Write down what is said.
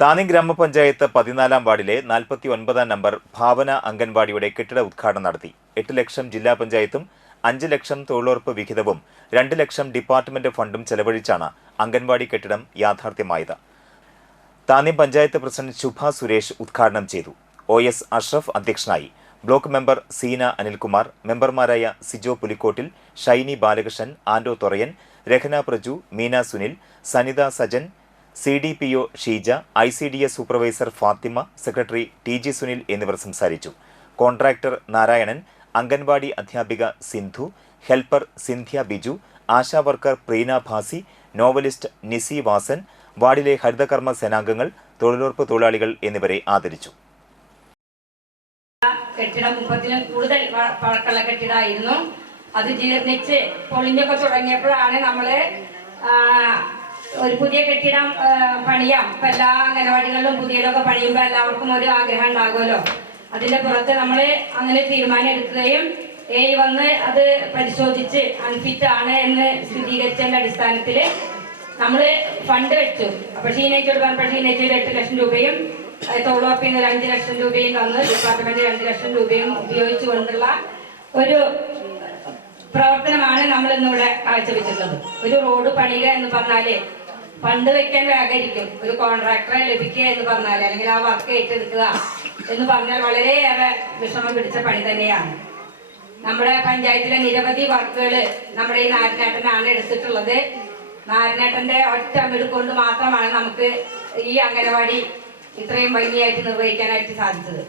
താന്നി ഗ്രാമപഞ്ചായത്ത് പതിനാലാം വാർഡിലെ നാൽപ്പത്തി ഒൻപതാം നമ്പർ ഭാവന അംഗൻവാടിയുടെ കെട്ടിട ഉദ്ഘാടനം നടത്തി. എട്ട് ലക്ഷം ജില്ലാ പഞ്ചായത്തും അഞ്ച് ലക്ഷം തൊഴിലുറപ്പ് വിഹിതവും രണ്ട് ലക്ഷം ഡിപ്പാർട്ട്മെന്റ് ഫണ്ടും ചെലവഴിച്ചാണ് അംഗൻവാടി കെട്ടിടം യാഥാർത്ഥ്യമായത്. താനി പഞ്ചായത്ത് പ്രസിഡന്റ് ശുഭ സുരേഷ് ഉദ്ഘാടനം ചെയ്തു. ഒ എസ് അഷ്റഫ് അധ്യക്ഷനായി. ബ്ലോക്ക് മെമ്പർ സീന അനിൽകുമാർ മെമ്പർമാരായ Sijo Pulikottil Shiny Balakrishnan Ando Thorayan Rahana Praju Meena Sunil Sanitha Sajan C D P O Sheeja I C D S supervisor Fathima secretary T G Sunil എന്നിവർ സംസാരിച്ചു. Contractor Narayanan anganwadi അധ്യാപിക Sindhu helper Sindhya Biju ASHA worker Preena Bhasi novelist Nisi Vasan വാർഡിലെ ഹരിതകർമ്മ സേനാംഗങ്ങൾ തൊഴിലുറപ്പ് തൊഴിലാളികൾ എന്നിവരെ ആദരിച്ചു. കെട്ടിടം മുപ്പത്തിനും കൂടുതൽ പഴക്കമുള്ള കെട്ടിടമായിരുന്നു അത് ജീർണിച്ച് പൊളിഞ്ഞൊക്കെ തുടങ്ങിയപ്പോഴാണ് നമ്മൾ ഒരു പുതിയ കെട്ടിടം പണിയാം. ഇപ്പൊ എല്ലാ അംഗനവാടികളിലും പുതിയതൊക്കെ പണിയുമ്പോൾ എല്ലാവർക്കും ഒരു ആഗ്രഹം ഉണ്ടാകുമല്ലോ. അതിന്റെ പുറത്ത് നമ്മൾ അങ്ങനെ തീരുമാനം എടുക്കുകയും ഏ വന്ന് അത് പരിശോധിച്ച് അൺഫിറ്റ് ആണ് എന്ന് സ്ഥിരീകരിച്ചതിന്റെ അടിസ്ഥാനത്തിൽ നമ്മൾ ഫണ്ട് വെച്ചു. അപ്പൊ ഷീനേച്ചോട് പറഞ്ഞപ്പോൾ ഒരു എട്ട് ലക്ഷം രൂപയും തോളോപ്പിൽ നിന്ന് അഞ്ച് ലക്ഷം രൂപയും തന്ന് ഡിപ്പാർട്ട്മെന്റ് രണ്ട് ലക്ഷം രൂപയും ഉപയോഗിച്ചുകൊണ്ടുള്ള ഒരു പ്രവർത്തനമാണ് നമ്മൾ ഇന്നിവിടെ കാഴ്ചവെച്ചിട്ടുള്ളത്. ഒരു റോഡ് പണിയുക എന്ന് പറഞ്ഞാൽ ഫണ്ട് വെക്കാൻ വേഗരിക്കും ഒരു കോൺട്രാക്ടറെ ലഭിക്കുക എന്ന് പറഞ്ഞാൽ അല്ലെങ്കിൽ ആ വർക്ക് ഏറ്റെടുക്കുക എന്ന് പറഞ്ഞാൽ വളരെയേറെ വിഷമം പിടിച്ച പണി തന്നെയാണ്. നമ്മുടെ പഞ്ചായത്തിലെ നിരവധി വർക്കുകൾ നമ്മുടെ ഈ നാരനേട്ടനാണ് എടുത്തിട്ടുള്ളത്. നാരനേട്ടന്റെ ഒറ്റ കൊണ്ട് മാത്രമാണ് നമുക്ക് ഈ അംഗനവാടി ഇത്രയും ഭംഗിയായിട്ട് നിർവഹിക്കാനായിട്ട് സാധിച്ചത്.